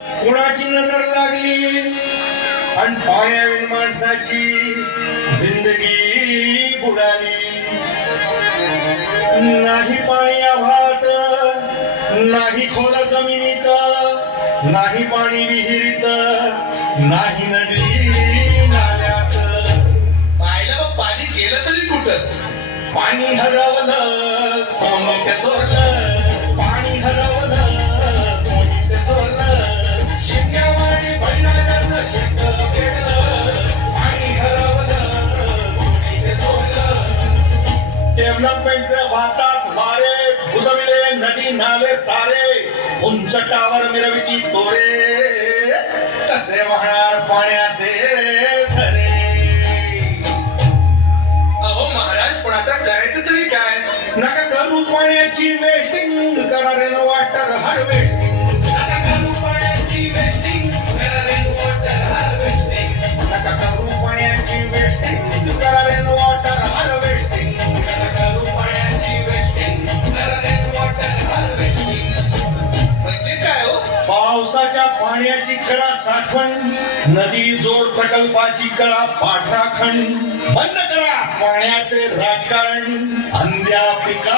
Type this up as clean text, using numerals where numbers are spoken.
कुणाची नजर लागली आणि पाण्याविन माणसाची जिंदगी बुडाली. नाही पाणी आभाळात, नाही खोल जमिनीत, नाही पाणी विहिरीत, नाही नदी नाल्यात. पाहिलं मग पाणी गेलं तरी कुठं? पाणी हरवलं कोणी ते चोरलं, पाणी हरवलं कोणी ते चोरलं. शिंग्यावाणी बैरागाचं शेत पेटलं, पाणी हरवलं कोणी ते चोरलं. डेव्हलपमेंटचे वाहतात वारे, बुजविले नदी नाले सारे, उंच टावर मिरविती तोरे, कसे वाहणार पाण्याचे झरे. अहो महाराज, पण आता करायचं तरी काय? नका करू पाण्याची वेस्टिंग, करा रेन वॉटर हार्वेस्टिंग. नका करू पाण्याची वेस्टिंग, करा रेन वॉटर हार्वेस्टिंग. नका करू पाण्याची वेस्टिंग, करा रेन वॉटर हार्वेस्टिंग. नका करू पाण्याची वेस्टिंग, करा रेन वॉटर हार्वेस्टिंग. म्हणजे काय हो? पावसाच्या पाण्याची करा साठवण, नदी जोड प्रकल्पाची करा पाठराखण. बंद करा पाण्याचे राजकारण, अंध्या पिका